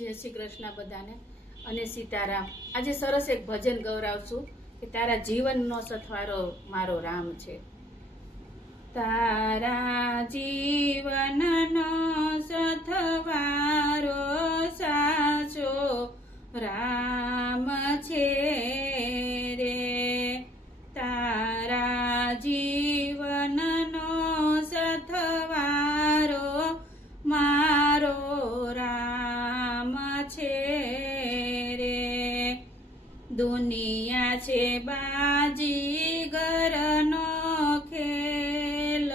જય શ્રી કૃષ્ણ બધાને અને સીતારામ। આજે સરસ એક ભજન ગવરાવશું કે તારા જીવનનો સથવારો મારો રામ છે। તારા જીવનનો સથવારો સાચો રામ છે રે। તારા જીવનનો સથવારો મારો રામ છે રે। દુનિયા છે બાજીગરનો ખેલ,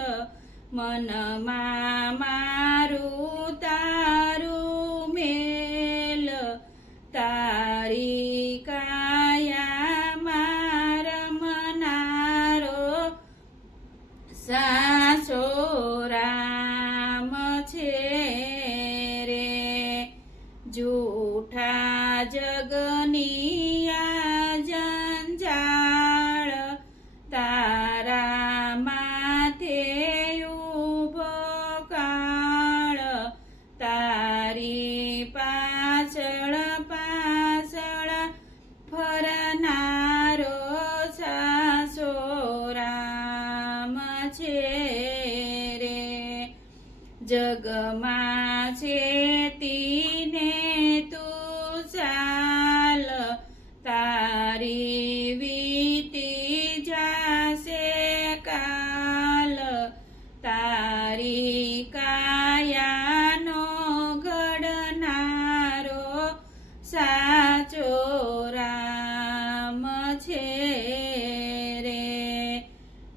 મનમાં મારું તારું મેલ। તારી કાયામાં રમનારો સાચો રામ છે રે। જૂઠા જગની આ જંજાળ, તારા માથે ઊભો કાળ। તારી પાછળ પાછળ ફરનારો સાચો રામ છે રે। જગમાં છે તીને તું ચાલ, તારી વીતી જાશે કાલ। તારી કાયાનો ઘડનારો સાચો રામ છે રે।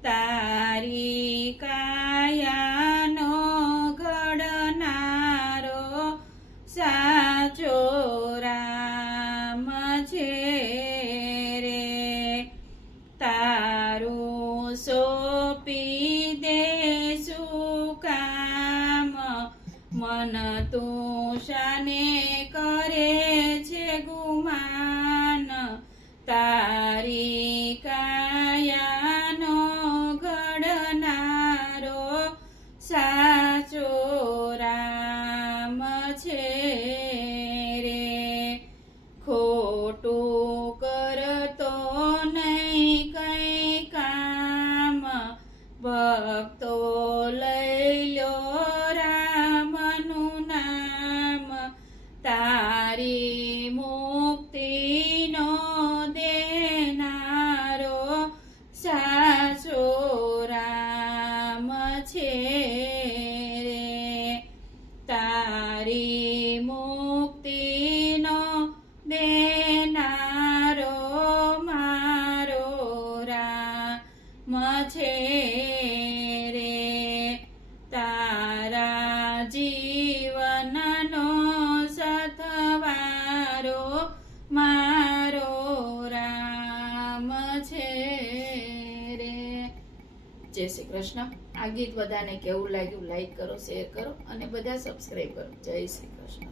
તારી કાયાનો ઘડનારો સાચો રામ છે રે। તારું સોંપી દેશું કામ, મન તું શાને કરે છે ગુમાન। તારી કાયાનો ઘડનારો સાચો રામ છે રે। ખોટું કરતો નહીં કઈ કામ, ભક્તો લઈ લ્યો રામનું નામ। તારી મુક્તિનો દેનારો સાચો રામ છે રે। તારી મુક્તિનો દેનારો મારો રામ છે રે। તારા જીવનનો સથવારો મારો રામ છે રે। જય શ્રી કૃષ્ણ। આ ગીત બધાને કેવું લાગ્યું લાઈક કરો, શેર કરો અને બધા સબસ્ક્રાઈબ કરો। જય શ્રી કૃષ્ણ।